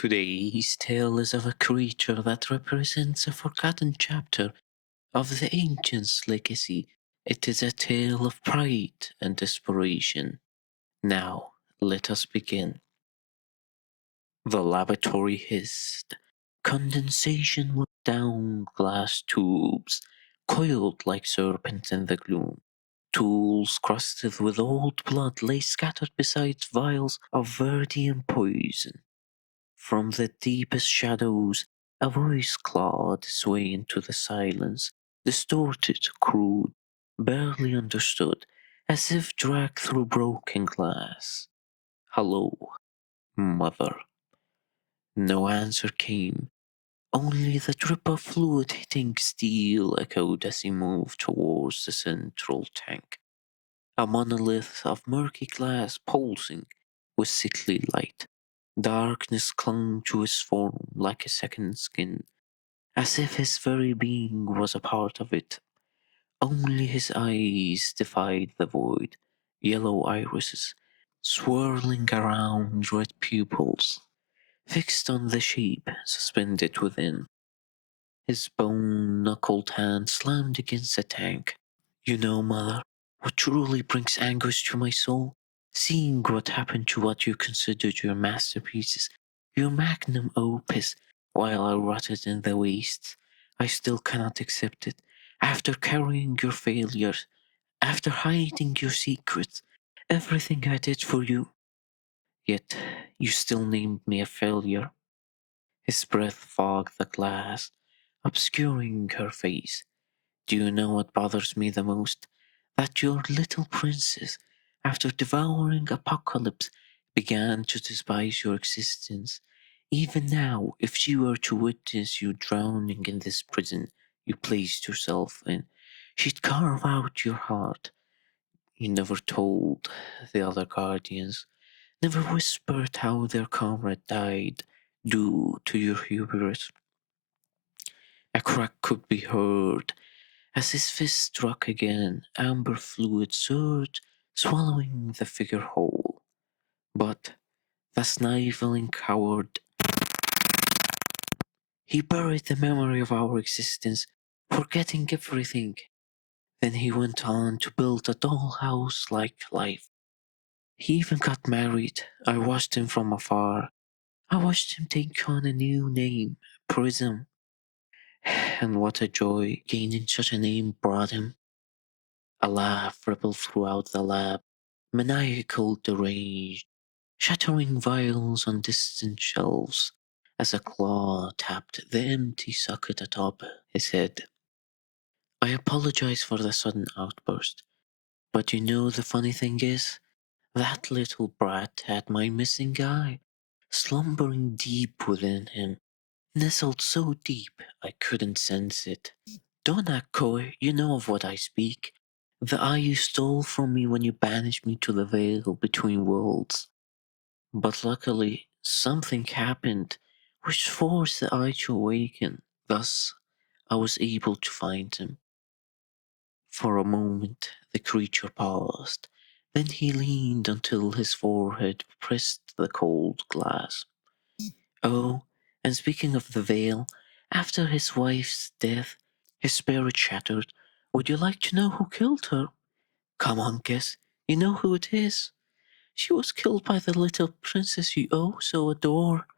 Today's tale is of a creature that represents a forgotten chapter of the ancients' legacy. It is a tale of pride and desperation. Now, let us begin. The laboratory hissed. Condensation went down glass tubes, coiled like serpents in the gloom. Tools crusted with old blood lay scattered beside vials of Verdian poison. From the deepest shadows, a voice clawed its way into the silence, distorted, crude, barely understood, as if dragged through broken glass. Hello, mother. No answer came. Only the drip of fluid hitting steel echoed as he moved towards the central tank. A monolith of murky glass pulsing with sickly light. Darkness clung to his form like a second skin, as if his very being was a part of it. Only his eyes defied the void, yellow irises, swirling around red pupils, fixed on the shape suspended within. His bone-knuckled hand slammed against the tank. You know, mother, what truly brings anguish to my soul? Seeing what happened to what you considered your masterpieces, your magnum opus, while I rotted in the wastes. I still cannot accept it. After carrying your failures, after hiding your secrets, everything I did for you, yet you still named me a failure. His breath fogged the glass, obscuring her face. Do you know what bothers me the most? That your little princess, after devouring Apocalypse, began to despise your existence. Even now, if she were to witness you drowning in this prison you placed yourself in, she'd carve out your heart. You never told the other guardians, never whispered how their comrade died due to your hubris. A crack could be heard as his fist struck again, amber fluid surged, swallowing the figure whole. But the sniveling coward, he buried the memory of our existence, forgetting everything. Then he went on to build a dollhouse like life. He even got married. I watched him from afar. I watched him take on a new name, Prism. And what a joy gaining such a name brought him. A laugh rippled throughout the lab, maniacal, deranged, shattering vials on distant shelves as a claw tapped the empty socket atop his head. I apologize for the sudden outburst, but you know the funny thing is, that little brat had my missing eye, slumbering deep within him, nestled so deep I couldn't sense it. Don't act coy, you know of what I speak. The eye you stole from me when you banished me to the veil between worlds. But luckily, something happened which forced the eye to awaken. Thus, I was able to find him. For a moment, the creature paused. Then he leaned until his forehead pressed the cold glass. Oh, and speaking of the veil, after his wife's death, his spirit shattered. Would you like to know who killed her? Come on, guess. You know who it is. She was killed by the little princess you oh so adore.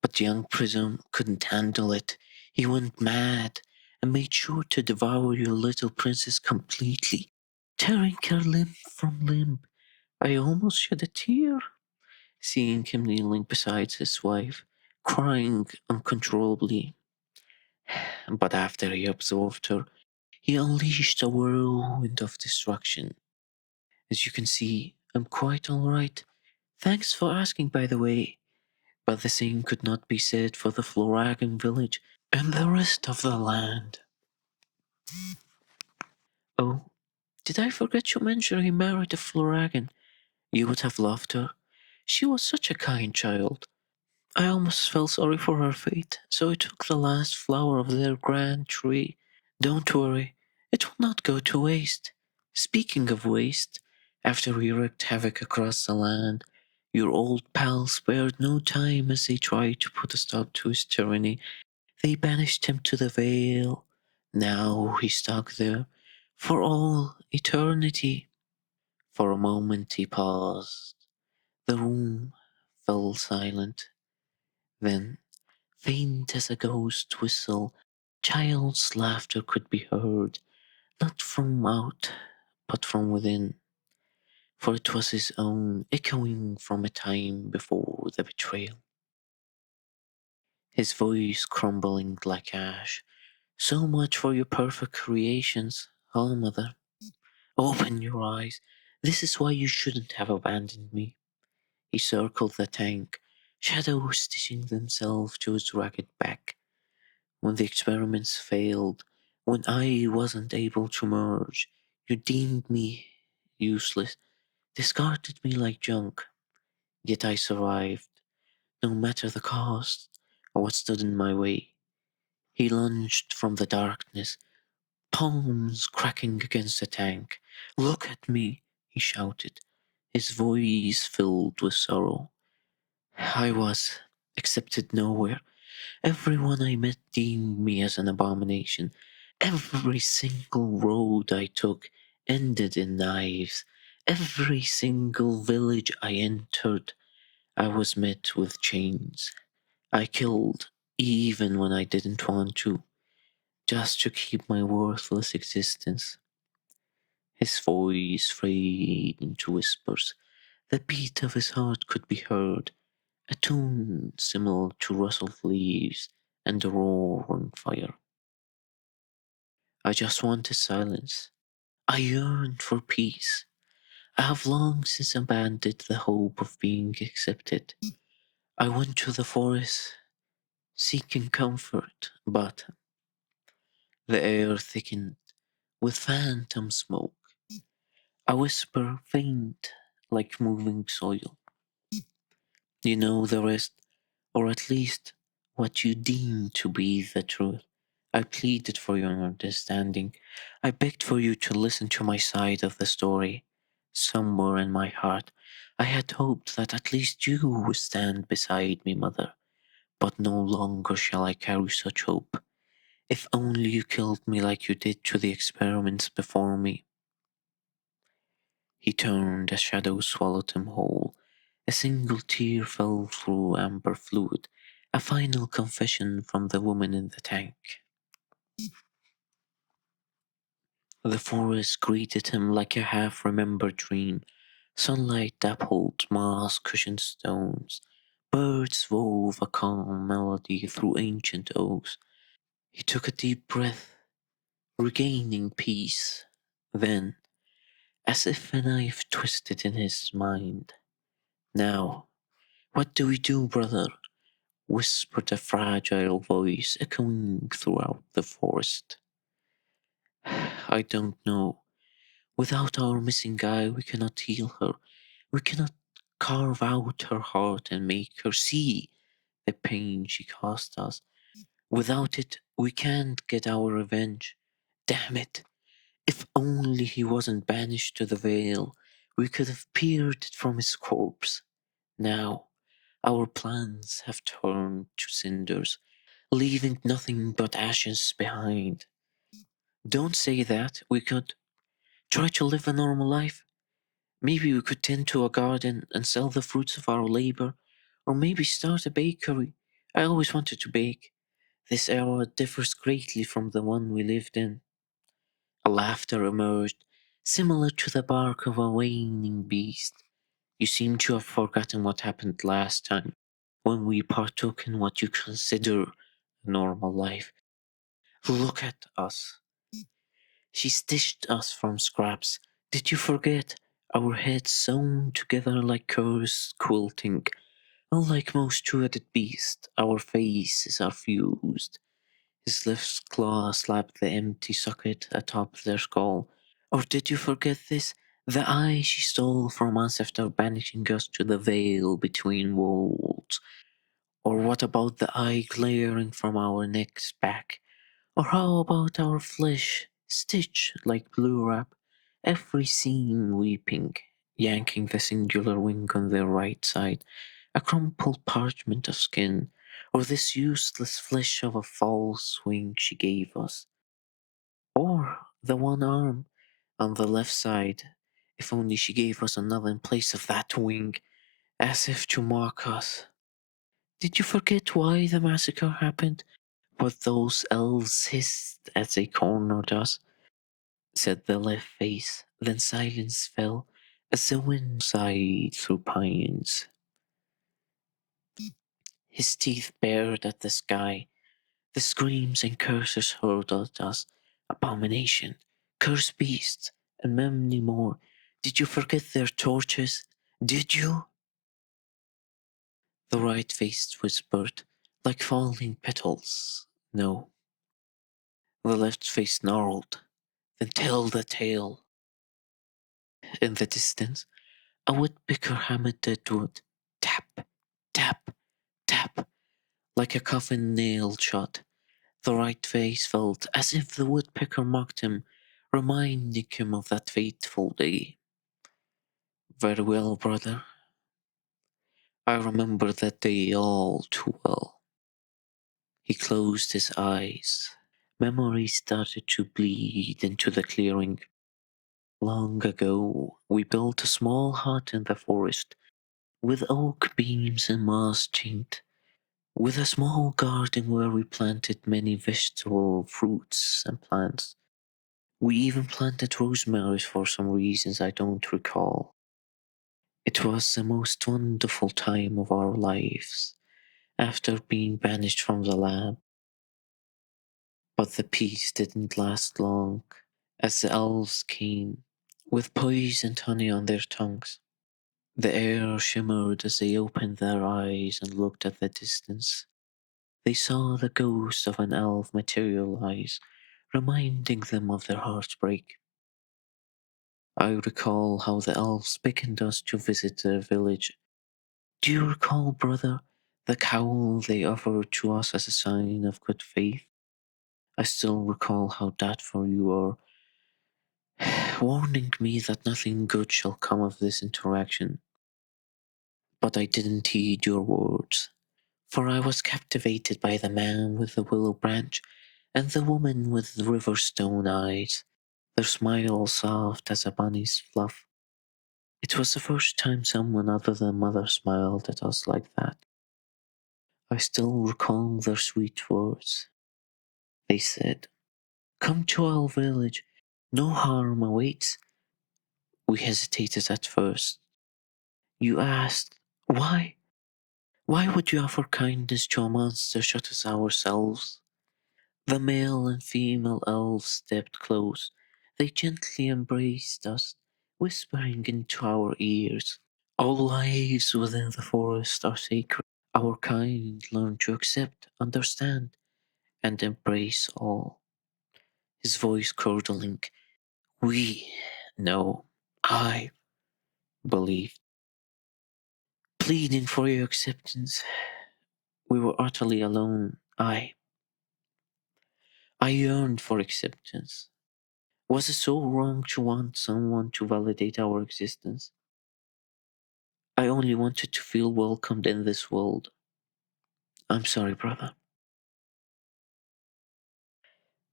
But young Prism couldn't handle it. He went mad and made sure to devour your little princess completely, tearing her limb from limb. I almost shed a tear seeing him kneeling beside his wife, crying uncontrollably. But after he absorbed her, he unleashed a whirlwind of destruction. As you can see, I'm quite alright. Thanks for asking, by the way. But the same could not be said for the Floragan village and the rest of the land. Oh, did I forget to mention he married a Floragan? You would have loved her. She was such a kind child. I almost felt sorry for her fate, so I took the last flower of their grand tree. Don't worry, it will not go to waste. Speaking of waste, after we wreaked havoc across the land, Your old pals spared no time as they tried to put a stop to his tyranny. They banished him to the Vale. Now he's stuck there for all eternity. For a moment he paused. The room fell silent. Then, faint as a ghost whistle, child's laughter could be heard, not from out, but from within, for it was his own, echoing from a time before the betrayal. His voice crumbling like ash. So much for your perfect creations, oh mother. Open your eyes. This is why you shouldn't have abandoned me. He circled the tank, shadows stitching themselves to his ragged back. When the experiments failed, when I wasn't able to merge, you deemed me useless, discarded me like junk. Yet I survived, no matter the cost or what stood in my way. He lunged from the darkness, palms cracking against the tank. Look at me, he shouted, his voice filled with sorrow. I was accepted nowhere. Everyone I met deemed me as an abomination. Every single road I took ended in knives. Every single village I entered, I was met with chains. I killed even when I didn't want to, just to keep my worthless existence. His voice frayed into whispers. The beat of his heart could be heard, a tune similar to rustled leaves and a roaring fire. I just wanted silence. I yearned for peace. I have long since abandoned the hope of being accepted. I went to the forest, seeking comfort, but the air thickened with phantom smoke. A whisper faint like moving soil. You know the rest, or at least what you deem to be the truth. I pleaded for your understanding. I begged for you to listen to my side of the story. Somewhere in my heart, I had hoped that at least you would stand beside me, mother. But no longer shall I carry such hope. If only you killed me like you did to the experiments before me. He turned, a shadow swallowed him whole. A single tear fell through amber fluid, a final confession from the woman in the tank. The forest greeted him like a half remembered dream. Sunlight dappled moss cushioned stones. Birds wove a calm melody through ancient oaks. He took a deep breath, regaining peace. Then, as if a knife twisted in his mind, now, what do we do, brother? Whispered a fragile voice echoing throughout the forest. I don't know. Without our missing guy, we cannot heal her. We cannot carve out her heart and make her see the pain she caused us. Without it, we can't get our revenge. Damn it. If only he wasn't banished to the Vale, we could have peered from his corpse. Now, our plans have turned to cinders, leaving nothing but ashes behind. Don't say that. We could try to live a normal life. Maybe we could tend to a garden and sell the fruits of our labor, or maybe start a bakery. I always wanted to bake. This era differs greatly from the one we lived in. A laughter emerged, similar to the bark of a waning beast. You seem to have forgotten what happened last time, when we partook in what you consider a normal life. Look at us. She stitched us from scraps. Did you forget? Our heads sewn together like cursed quilting. Unlike most two-headed beasts, our faces are fused. His left claw slapped the empty socket atop their skull. Or did you forget this? The eye she stole from us after banishing us to the veil between worlds. Or what about the eye glaring from our necks back? Or how about our flesh, stitched like blue wrap, every seam weeping? yanking the singular wing on their right side, a crumpled parchment of skin, or this useless flesh of a false wing she gave us, or the one arm on the left side, if only she gave us another in place of that wing, as if to mock us. Did you forget why the massacre happened? What those elves hissed as they cornered us? Said the left face. Then silence fell as the wind sighed through pines. His teeth bared at the sky. The screams and curses hurled at us. Abomination, cursed beasts, and many more. Did you forget their torches? Did you? The right face whispered, like falling petals. No. The left face snarled, then told the tale. In the distance, a woodpecker hammered dead wood. Tap, tap, tap, like a coffin nailed shut. The right face felt as if the woodpecker mocked him, reminding him of that fateful day. Very well, brother. I remember that day all too well. He closed his eyes. Memory started to bleed into the clearing. Long ago, we built a small hut in the forest, with oak beams and moss chinked, with a small garden where we planted many vegetable fruits and plants. We even planted rosemary for some reasons I don't recall. It was the most wonderful time of our lives, after being banished from the lab. But the peace didn't last long, as the elves came, with poisoned honey on their tongues. The air shimmered as they opened their eyes and looked at the distance. They saw the ghost of an elf materialize, reminding them of their heartbreak. I recall how the elves beckoned us to visit their village. Do you recall, brother, the cowl they offered to us as a sign of good faith? I still recall how that for you are, warning me that nothing good shall come of this interaction. But I didn't heed your words, for I was captivated by the man with the willow branch and the woman with the river stone eyes, their smile soft as a bunny's fluff. It was the first time someone other than mother smiled at us like that. I still recall their sweet words. They said, "Come to our village, no harm awaits." We hesitated at first. You asked, "Why? Why would you offer kindness to a monster such as ourselves?" The male and female elves stepped close. They gently embraced us, whispering into our ears, "All lives within the forest are sacred. Our kind learn to accept, understand, and embrace all." His voice curdling, "We, no, I believed, pleading for your acceptance. We were utterly alone. I yearned for acceptance. Was it so wrong to want someone to validate our existence? I only wanted to feel welcomed in this world. I'm sorry, brother."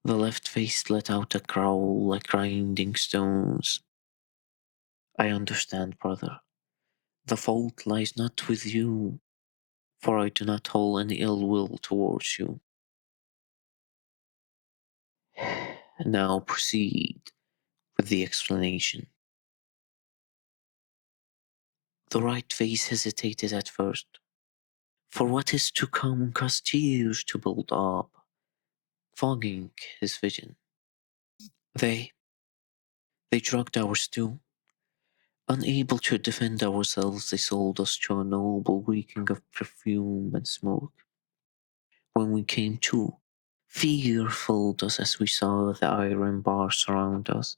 The left face let out a growl like grinding stones. "I understand, brother. The fault lies not with you, for I do not hold any ill will towards you. Now proceed with the explanation." The right face hesitated at first, for what is to come cost years to build up, fogging his vision. They they drugged our stew. Unable to defend ourselves, they sold us to a noble reeking of perfume and smoke. When we came to, fear filled us as we saw the iron bars surround us.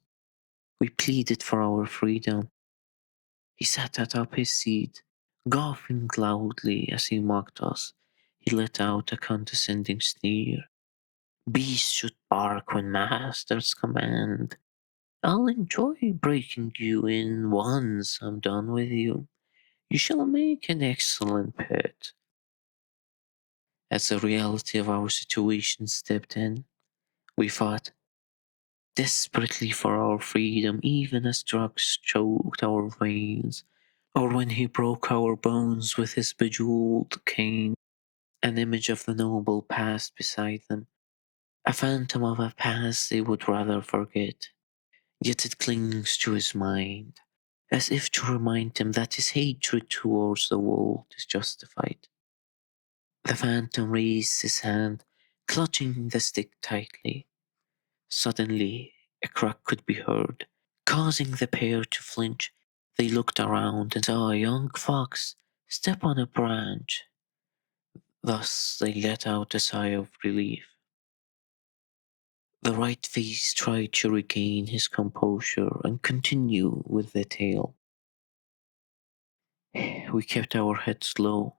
We pleaded for our freedom. He sat atop his seat, coughing loudly as he mocked us. He let out a condescending sneer. "Beasts should bark when masters command." I'll enjoy breaking you in once I'm done with you. You shall make an excellent pet. As the reality of our situation stepped in, we fought desperately for our freedom, even as drugs choked our veins, or when he broke our bones with his bejeweled cane. An image of the noble passed beside them, a phantom of a past they would rather forget. Yet it clings to his mind, as if to remind him that his hatred towards the world is justified. The phantom raised his hand, clutching the stick tightly. Suddenly, a crack could be heard, causing the pair to flinch. They looked around and saw a young fox step on a branch. Thus, they let out a sigh of relief. The right face tried to regain his composure and continue with the tale. We kept our heads low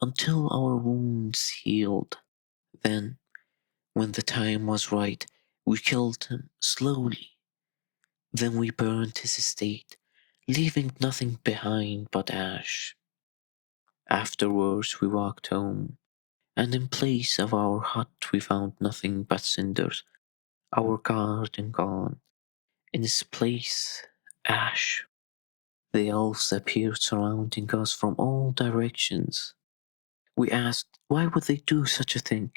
until our wounds healed. Then, when the time was right, we killed him slowly. Then we burned his estate, leaving nothing behind but ash. Afterwards, we walked home, and in place of our hut, we found nothing but cinders, our garden gone. In its place, ash. The elves appeared surrounding us from all directions. We asked, why would they do such a thing?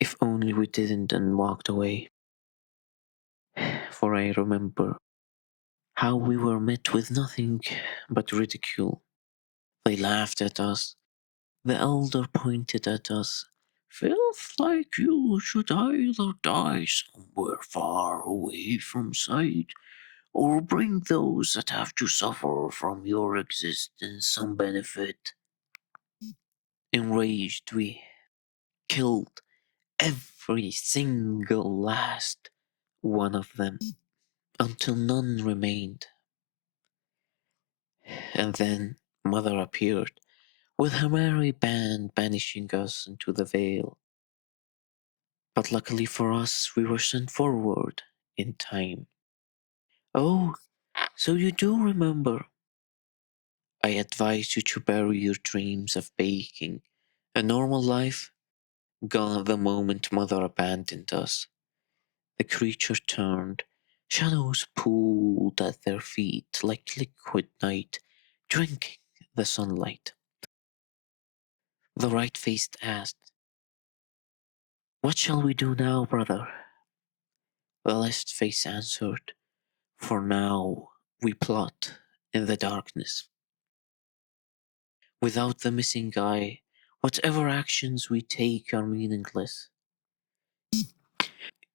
If only we didn't and walked away. For I remember how we were met with nothing but ridicule. They laughed at us. The elder pointed at us. Filth like you should either die somewhere far away from sight, or bring those that have to suffer from your existence some benefit. Enraged, we killed every single last one of them until none remained. And then Mother appeared with her merry band banishing us into the vale. But luckily for us, we were sent forward in time. Oh, so you do remember. I advise you to bury your dreams of baking. A normal life gone the moment Mother abandoned us. The creature turned. Shadows pooled at their feet like liquid night, drinking the sunlight. The right faced asked, what shall we do now, brother? The left face answered, for now we plot in the darkness. Without the missing eye, whatever actions we take are meaningless.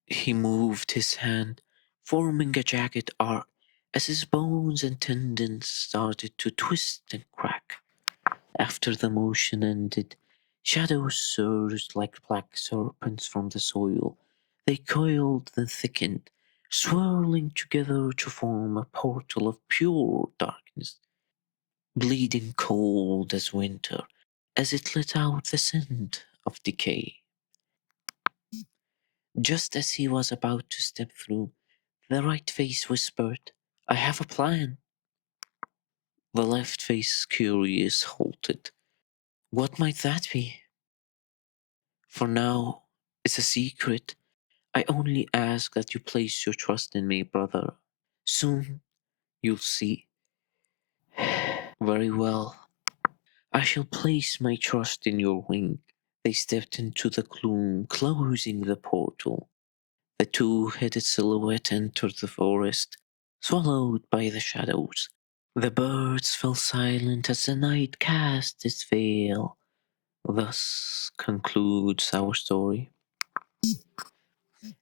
He moved his hand, forming a jagged arc as his bones and tendons started to twist and crack. After the motion ended, shadows surged like black serpents from the soil. They coiled and thickened, swirling together to form a portal of pure darkness, bleeding cold as winter, as it let out the scent of decay. Just as he was about to step through, the right face whispered, I have a plan. The left face, curious, halted. What might that be? For now, it's a secret. I only ask that you place your trust in me, brother. Soon, you'll see. Very well. I shall place my trust in your wing. They stepped into the gloom, closing the portal. The two-headed silhouette entered the forest, swallowed by the shadows. The birds fell silent as the night cast its veil. Thus concludes our story.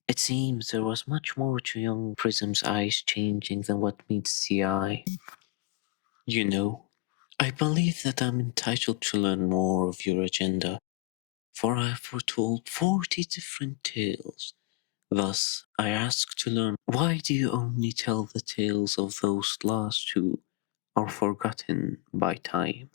It seems there was much more to young Prism's eyes changing than what meets the eye. You know, I believe that I'm entitled to learn more of your agenda, for I have foretold 40 different tales. Thus, I ask to learn, why do you only tell the tales of those last who are forgotten by time?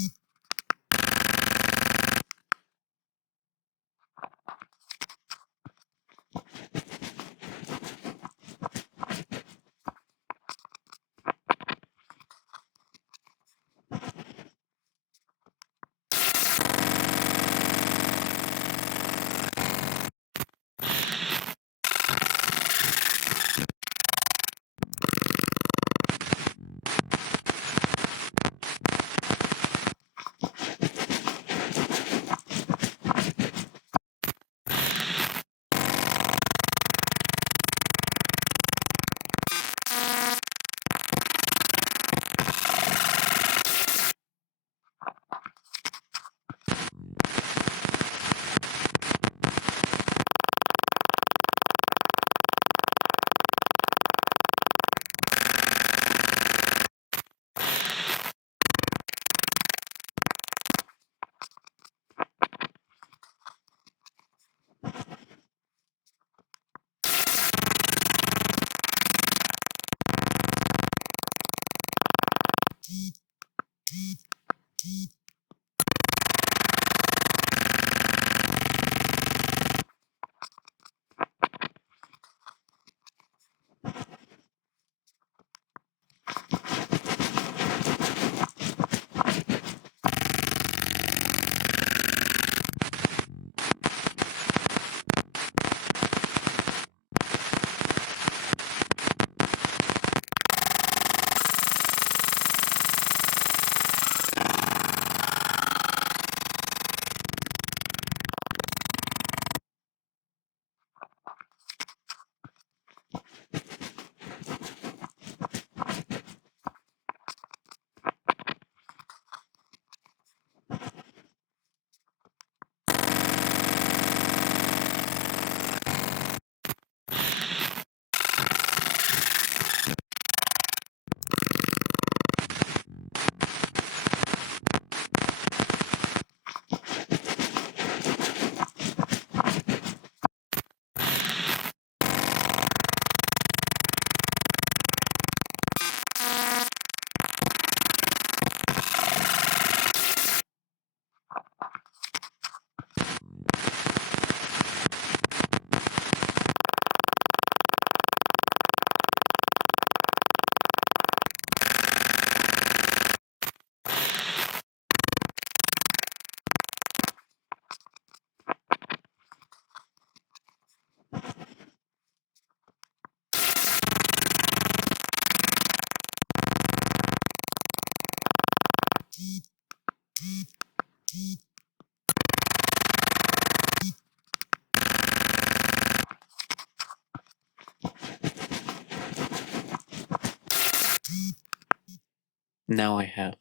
Now I have.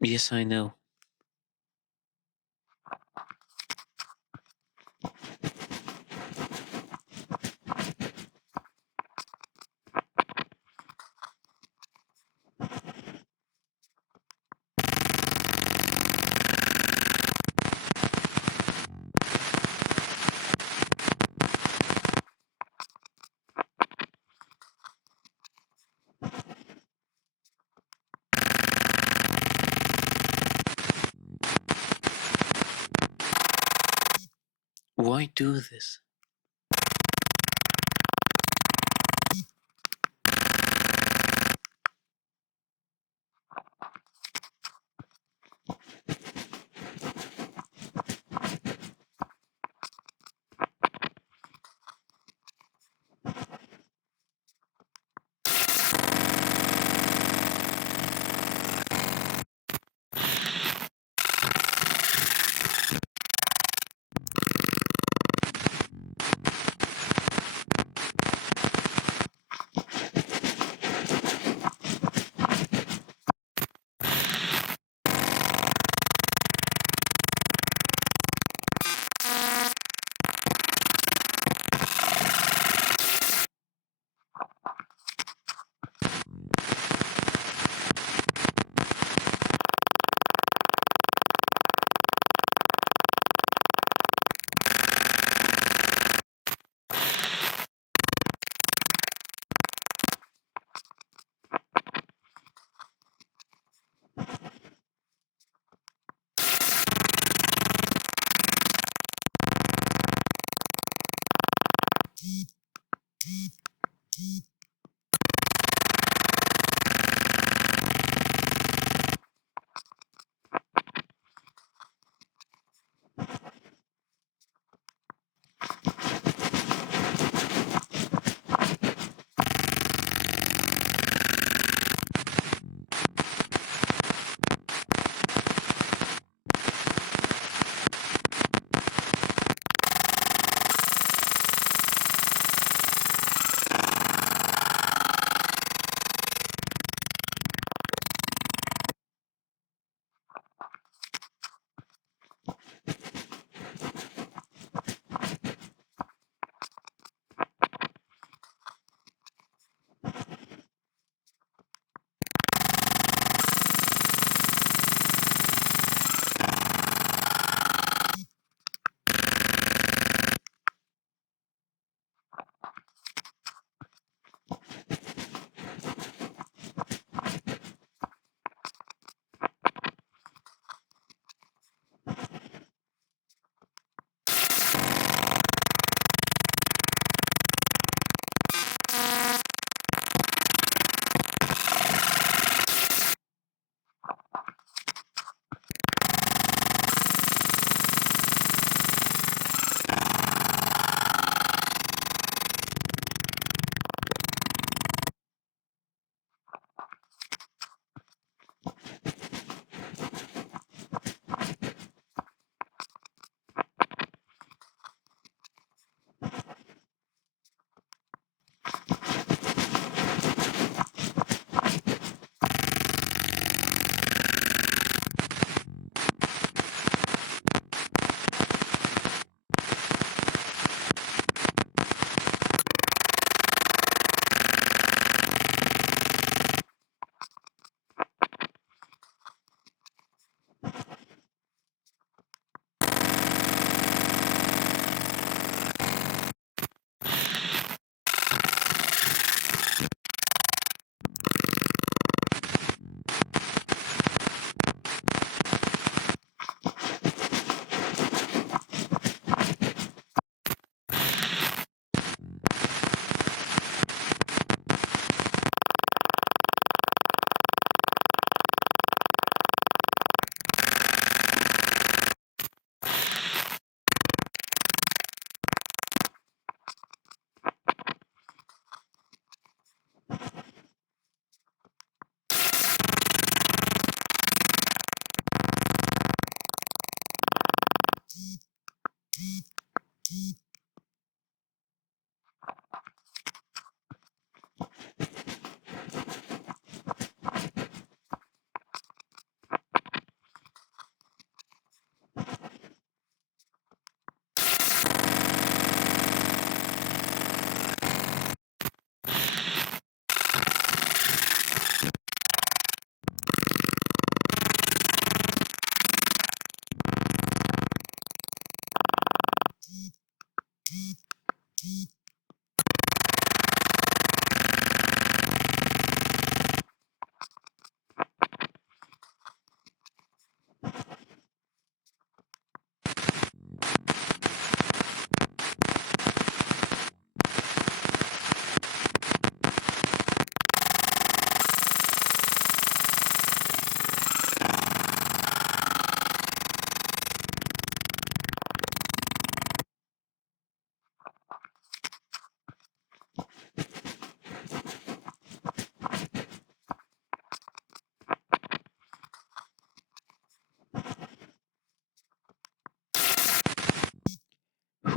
Yes, I know. Why do this?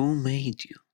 Who made you?